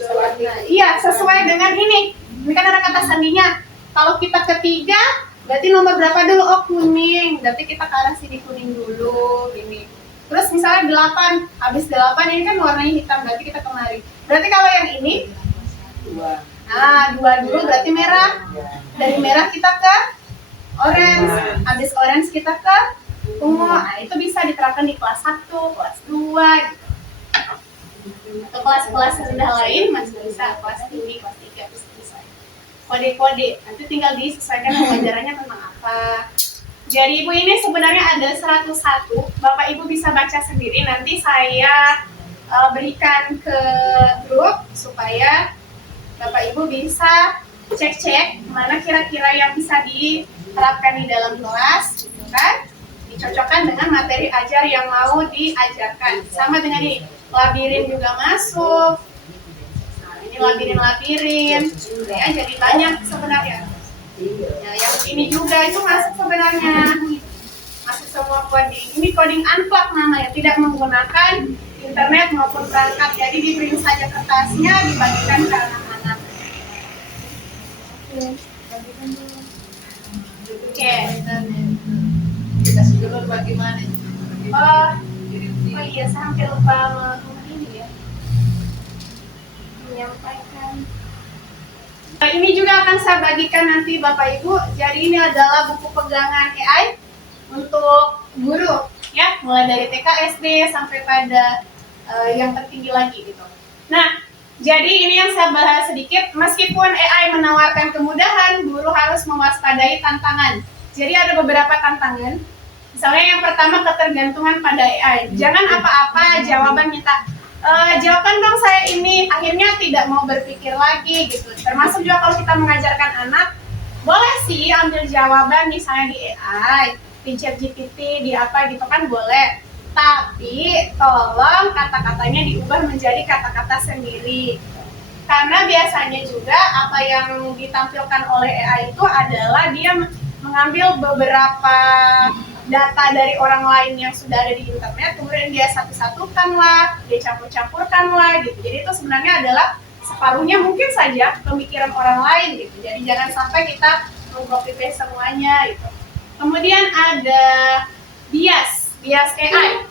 Nah, iya, sesuai dengan ini kan ada kata sandinya. Kalau kita ketiga, berarti nomor berapa dulu? Oh kuning, berarti kita ke arah sini kuning dulu, ini. Terus misalnya 8, habis 8 ini kan warnanya hitam, berarti kita kemari. Berarti kalau yang ini, nah 2 dulu berarti merah. Dari merah kita ke orange, habis orange kita ke ungu. Nah itu bisa diterapkan di kelas 1, kelas 2 gitu. Atau kelas-kelas rendah lain masih bisa, kelas tinggi, kelas 3 bisa. Kode-kode, nanti tinggal disesuaikan pembelajarannya tentang apa. Jadi Ibu ini sebenarnya ada 101, Bapak Ibu bisa baca sendiri, nanti saya berikan ke grup supaya Bapak Ibu bisa cek-cek mana kira-kira yang bisa diterapkan di dalam kelas, gitu kan? Dicocokkan dengan materi ajar yang mau diajarkan. Sama dengan ini, labirin juga masuk. Nah, ini labirin, ya jadi banyak sebenarnya. Ya, yang ini juga itu masuk sebenarnya, masuk semua coding. Ini coding unplug namanya, tidak menggunakan internet maupun perangkat. Jadi diberi saja kertasnya, dibagikan ke anak-anak. Oke. Kasih dulu bagaimana? Oh iya, saya hampir lupa ini ya, menyampaikan. Ini juga akan saya bagikan nanti Bapak Ibu. Jadi ini adalah buku pegangan AI untuk guru, ya, mulai dari TK, SD sampai pada yang tertinggi lagi gitu. Nah, jadi ini yang saya bahas sedikit. Meskipun AI menawarkan kemudahan, guru harus mewaspadai tantangan. Jadi ada beberapa tantangan. Misalnya yang pertama, ketergantungan pada AI. Jangan apa-apa jawaban minta, jawaban dong saya ini, akhirnya tidak mau berpikir lagi gitu. Termasuk juga kalau kita mengajarkan anak, boleh sih ambil jawaban misalnya di AI, di ChatGPT, di apa gitu kan boleh. Tapi tolong kata-katanya diubah menjadi kata-kata sendiri. Karena biasanya juga apa yang ditampilkan oleh AI itu adalah dia mengambil beberapa data dari orang lain yang sudah ada di internet, kemudian dia satu-satukan lah, dia campur-campurkan lah gitu. Jadi itu sebenarnya adalah separuhnya mungkin saja pemikiran orang lain gitu. Jadi jangan sampai kita meng-copy paste semuanya gitu. Kemudian ada bias AI.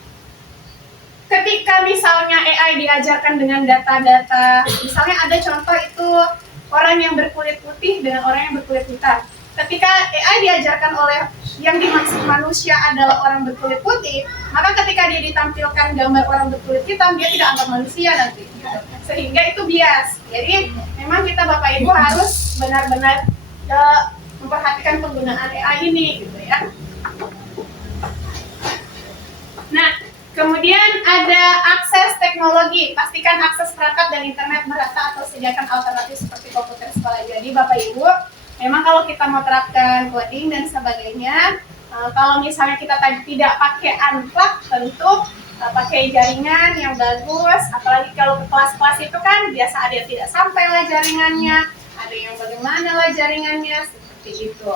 Ketika misalnya AI diajarkan dengan data-data, misalnya ada contoh itu orang yang berkulit putih dengan orang yang berkulit hitam. Ketika AI diajarkan oleh yang dimaksud manusia adalah orang berkulit putih, maka ketika dia ditampilkan gambar orang berkulit hitam, dia tidak anggap manusia nanti. Sehingga itu bias. Jadi memang kita Bapak Ibu harus benar-benar memperhatikan penggunaan AI ini gitu ya. Nah, kemudian ada akses teknologi teknologi, pastikan akses perangkat dan internet merata atau sediakan alternatif seperti komputer sekolah. Jadi Bapak Ibu, memang kalau kita mau terapkan coding dan sebagainya, kalau misalnya kita tadi tidak pakai unplug, tentu pakai jaringan yang bagus. Apalagi kalau ke kelas-kelas itu kan biasa ada yang tidak sampai lah jaringannya, ada yang bagaimana lah jaringannya, seperti itu.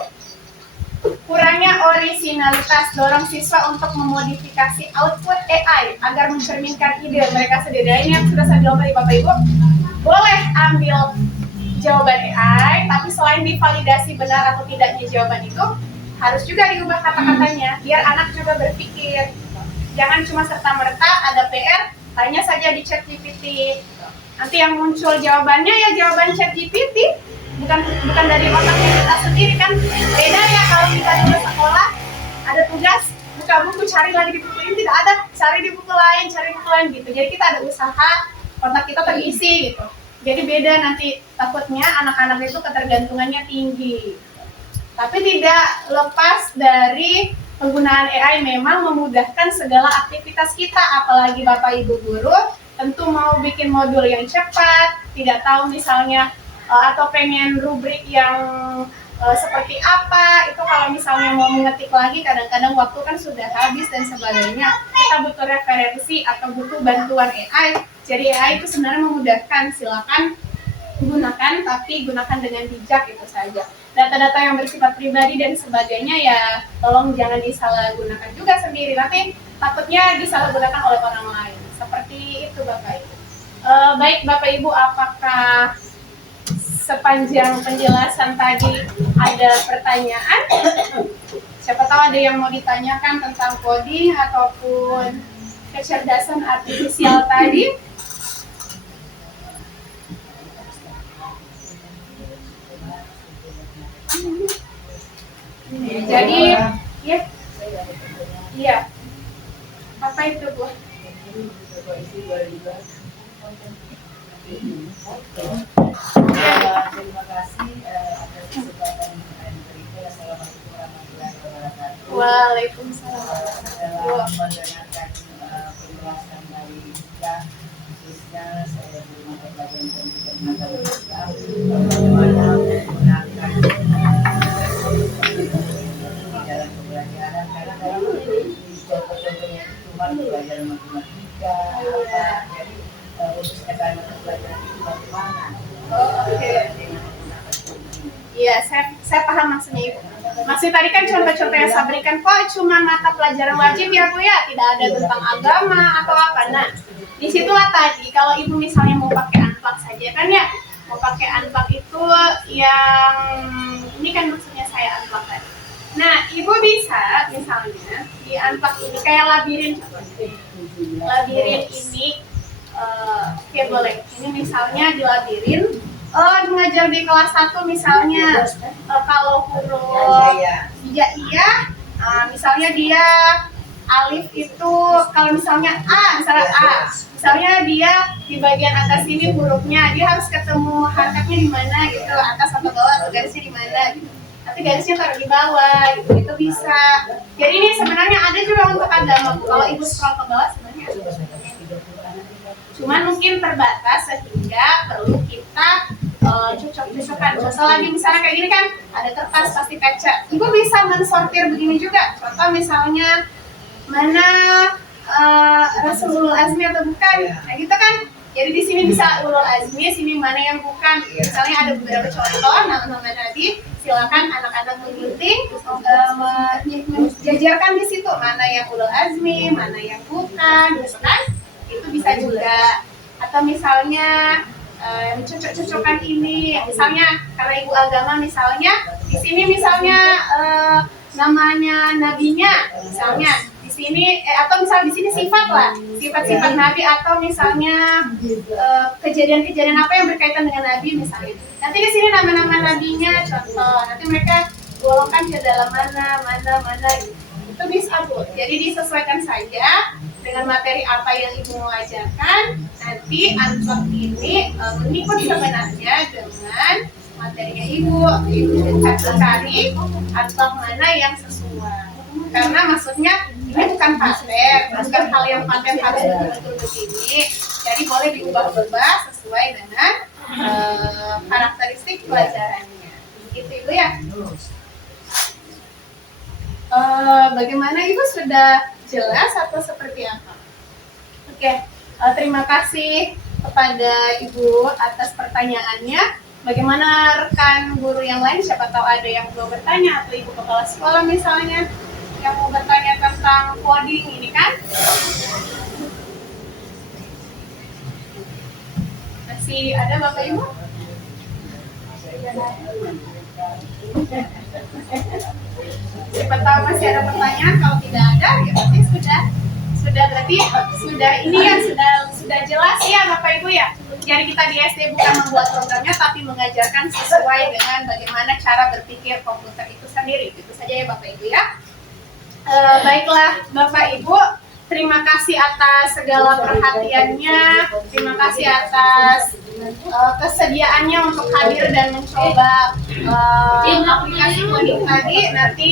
Kurangnya orisinalitas, dorong siswa untuk memodifikasi output AI agar mencerminkan ide mereka sendiri. Nah, ini yang sudah saya bilang tadi Bapak Ibu, boleh ambil jawaban AI, tapi selain divalidasi benar atau tidaknya jawaban itu, harus juga diubah kata-katanya, biar anak juga berpikir. Jangan cuma serta-merta ada PR, tanya saja di ChatGPT. Nanti yang muncul jawabannya ya jawaban ChatGPT, bukan dari otaknya kita sendiri kan. Beda ya kalau kita dulu sekolah ada tugas buka buku, cari lagi di buku ini tidak ada, cari di buku lain gitu. Jadi kita ada usaha, otak kita terisi gitu. Jadi beda nanti, takutnya anak-anak itu ketergantungannya tinggi. Tapi tidak lepas dari penggunaan AI memang memudahkan segala aktivitas kita, apalagi Bapak Ibu guru tentu mau bikin modul yang cepat, tidak tahu misalnya atau pengen rubrik yang seperti apa, itu kalau misalnya mau mengetik lagi kadang-kadang waktu kan sudah habis dan sebagainya, kita butuh referensi atau butuh bantuan AI. Jadi AI itu sebenarnya memudahkan, silakan gunakan, tapi gunakan dengan bijak itu saja. Data-data yang bersifat pribadi dan sebagainya ya tolong jangan disalahgunakan juga sendiri, nanti takutnya disalahgunakan oleh orang lain. Seperti itu Bapak Ibu. Baik Bapak Ibu, apakah sepanjang penjelasan tadi ada pertanyaan? Siapa tahu ada yang mau ditanyakan tentang coding ataupun kecerdasan artifisial tadi. Jadi, iya. Apa itu Bu? Terima kasih atas kesempatan yang diberikan. Assalamualaikum warahmatullahi wabarakatuh. Waalaikumsalam. Dalam mendengarkan penjelasan dari kita, khususnya saya di mata pelajaran pendidikan agama Islam, bagaimana menggunakan di dalam pembelajaran. Karena kalau contoh-contohnya itu cuma pelajaran matematika, jadi khususnya dalam mata pelajaran itu bagaimana? Oke. Iya, saya paham maksudnya Ibu. Maksudnya tadi kan contoh-contoh yang saya berikan kok cuma mata pelajaran wajib ya Bu ya, tidak ada tentang agama atau apa. Nah, disitulah tadi kalau Ibu misalnya mau pakai unplug saja kan ya, mau pakai unplug itu yang ini kan maksudnya saya unplug tadi. Nah, Ibu bisa misalnya di unplug ini kayak labirin contohnya. Labirin ini oke boleh. Ini misalnya dilabirin. Mengajar di kelas 1 misalnya kalau huruf hijaiyah, misalnya dia alif itu kalau misalnya A, misalnya dia di bagian atas ini hurufnya dia harus ketemu harakatnya di mana gitu, atas atau bawah atau garisnya di mana gitu. Nanti garisnya taruh di bawah gitu, itu bisa. Jadi ini sebenarnya ada juga untuk agama Bu. Kalau Ibu scroll ke bawah sebenarnya ada. Cuman mungkin terbatas sehingga perlu kita cocok-cocokan. Contoh lagi misalnya kayak gini kan, ada kertas pasti kaca. Ibu bisa mensortir begini juga. Contoh misalnya mana Rasul Ulul Azmi atau bukan. Nah gitu kan. Jadi di sini bisa Ulul Azmi, sini mana yang bukan. Misalnya ada beberapa contoh nama-nama Nabi. Silakan anak-anak menggunting, menjajarkan di situ mana yang Ulul Azmi, mana yang bukan, gitu kan? Itu bisa juga. Atau misalnya cocok-cocokan ini, misalnya karena Ibu agama misalnya di sini misalnya namanya nabinya, misalnya di sini atau misalnya di sini sifat lah, sifat-sifat nabi atau misalnya kejadian-kejadian apa yang berkaitan dengan nabi misalnya. Nanti di sini nama-nama nabinya contoh, nanti mereka golongkan ke dalam mana gitu. Itu bisa Bu. Jadi disesuaikan saja dengan materi apa yang Ibu mau ajarkan. Nanti unplug ini mengikut sebenarnya dengan materinya Ibu cari unplug mana yang sesuai. Karena maksudnya ini bukan paten, bukan hal yang paten harus betul-betul begini. Jadi boleh diubah-ubah sesuai dengan karakteristik pelajarannya. Gitu Ibu ya. Bagaimana Ibu, sudah jelas atau seperti apa? Oke, terima kasih kepada Ibu atas pertanyaannya. Bagaimana rekan guru yang lain? Siapa tahu ada yang mau bertanya, atau Ibu kepala sekolah misalnya yang mau bertanya tentang coding ini kan? Masih ada Bapak Ibu? Siapa tahu masih ada pertanyaan. Kalau tidak ada, ya berarti sudah ini ya, sudah jelas ya Bapak Ibu ya. Jadi kita di SD bukan membuat programnya, tapi mengajarkan sesuai dengan bagaimana cara berpikir komputer itu sendiri. Itu saja ya Bapak Ibu ya. Baiklah Bapak Ibu, terima kasih atas segala perhatiannya, terima kasih atas kesediaannya untuk hadir dan mencoba aplikasi coding tadi. Nanti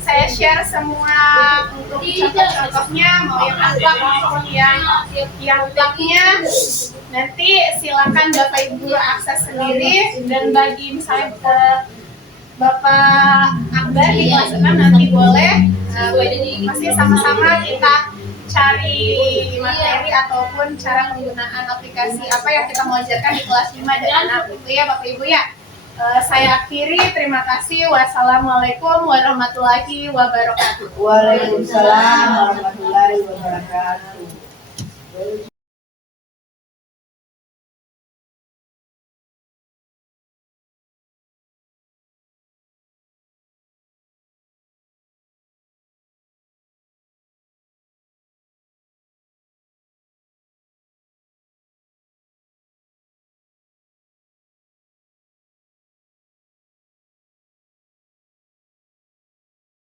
saya share semua untuk contoh-contohnya, mau yang unlock maupun yang plugnya. Nanti silakan Bapak Ibu akses sendiri, dan bagi misalnya Bapak Akbar di kelas 6 nanti boleh masih sama-sama kita cari materi ataupun cara penggunaan aplikasi apa yang kita mau ajarkan di kelas 5 dan 6 itu ya Bapak Ibu ya. Saya akhiri, terima kasih. Wassalamualaikum warahmatullahi wabarakatuh. Waalaikumsalam warahmatullahi wabarakatuh.